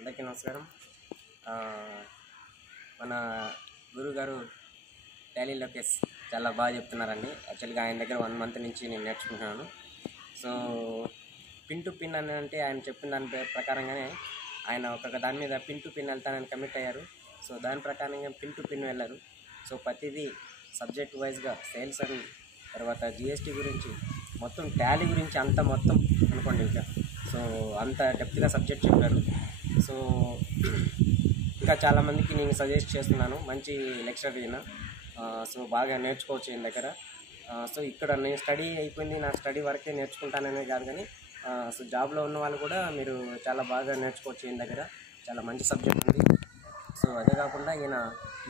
అందరికీ నమస్కారం. మన గురుగారు టాలీ లోకేష్ చాలా బాగా చెప్తున్నారండి. యాక్చువల్గా ఆయన దగ్గర 1 మంత్ నుంచి నేను నేర్చుకుంటున్నాను. సో పిన్ టు పిన్ అని అంటే ఆయన చెప్పిన దాని ప్రకారంగానే ఆయన ఒక్కొక్క దాని మీద పిన్ టు పిన్ వెళ్తానని కమిట్ అయ్యారు. సో దాని ప్రకారంగా పిన్ టు పిన్ వెళ్ళారు. సో ప్రతిదీ సబ్జెక్ట్ వైజ్గా సేల్స్ అని, తర్వాత జిఎస్టీ గురించి, మొత్తం టాలీ గురించి అంతా మొత్తం అనుకోండి. సో అంత డెప్త్గా సబ్జెక్ట్ చెప్పారు. సో ఇంకా చాలామందికి నేను సజెస్ట్ చేస్తున్నాను, మంచి లెక్చరర్ ఈయన. సో బాగా నేర్చుకోవచ్చు ఈయన దగ్గర. సో ఇక్కడ నేను స్టడీ అయిపోయింది, నా స్టడీ వరకే నేర్చుకుంటాననే కాదు కానీ సో జాబ్లో ఉన్న వాళ్ళు కూడా మీరు చాలా బాగా నేర్చుకోవచ్చు ఈయన దగ్గర. చాలా మంచి సబ్జెక్ట్ ఉంది. సో అదే కాకుండా ఈయన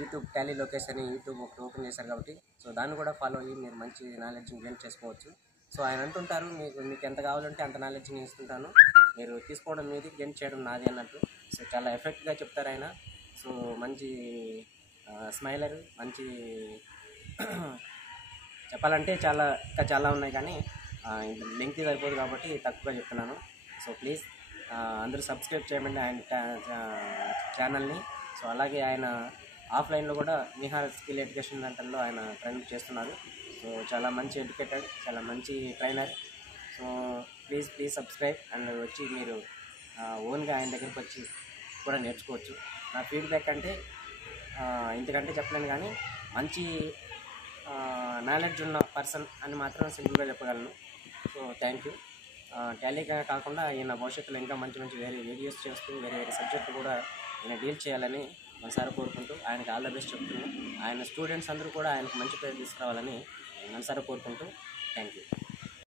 యూట్యూబ్ టాలీ లోకేష్ అని యూట్యూబ్ ఒకటి ఓపెన్ చేశారు కాబట్టి సో దాన్ని కూడా ఫాలో అయ్యి మీరు మంచి నాలెడ్జ్ని గెయిన్ చేసుకోవచ్చు. సో ఆయన అంటుంటారు, మీకు ఎంత కావాలంటే అంత నాలెడ్జ్ని ఇస్తుంటాను, మీరు తీసుకోవడం మీది, గెయిన్ చేయడం నాది అన్నట్టు. సో చాలా ఎఫెక్ట్గా చెప్తారు ఆయన. సో మంచి స్మైలర్, మంచి చెప్పాలంటే ఇంకా చాలా ఉన్నాయి కానీ లెంగ్త్ సరిపోదు కాబట్టి తక్కువగా చెప్తున్నాను. సో ప్లీజ్ అందరూ సబ్స్క్రైబ్ చేయమండి ఆయన ఛానల్ని. సో అలాగే ఆయన ఆఫ్లైన్లో కూడా నిహార్ స్కిల్ ఎడ్యుకేషన్ సెంటర్లో ఆయన ట్రైనింగ్ చేస్తున్నారు. సో చాలా మంచి ఎడ్యుకేటెడ్, చాలా మంచి trainer. So please subscribe and వచ్చి మీరు ఓన్గా ఆయన దగ్గరికి వచ్చి కూడా నేర్చుకోవచ్చు. నా ఫీడ్బ్యాక్ అంటే ఇంతకంటే చెప్పలేను కానీ మంచి నాలెడ్జ్ ఉన్న పర్సన్ అని మాత్రం సింపుల్గా చెప్పగలను. So thank you. టాలీగా కాకుండా ఈయన భవిష్యత్తులో ఇంకా మంచి వేరే వీడియోస్ చేస్తూ వేరే సబ్జెక్టు కూడా ఈయన డీల్ చేయాలని మనసారా కోరుకుంటూ ఆయనకు ఆల్ ద బెస్ట్ చెప్తున్నాను. ఆయన స్టూడెంట్స్ అందరూ కూడా ఆయనకు మంచి పేరు తీసుకురావాలని మనసారా కోరుకుంటూ థ్యాంక్ యూ.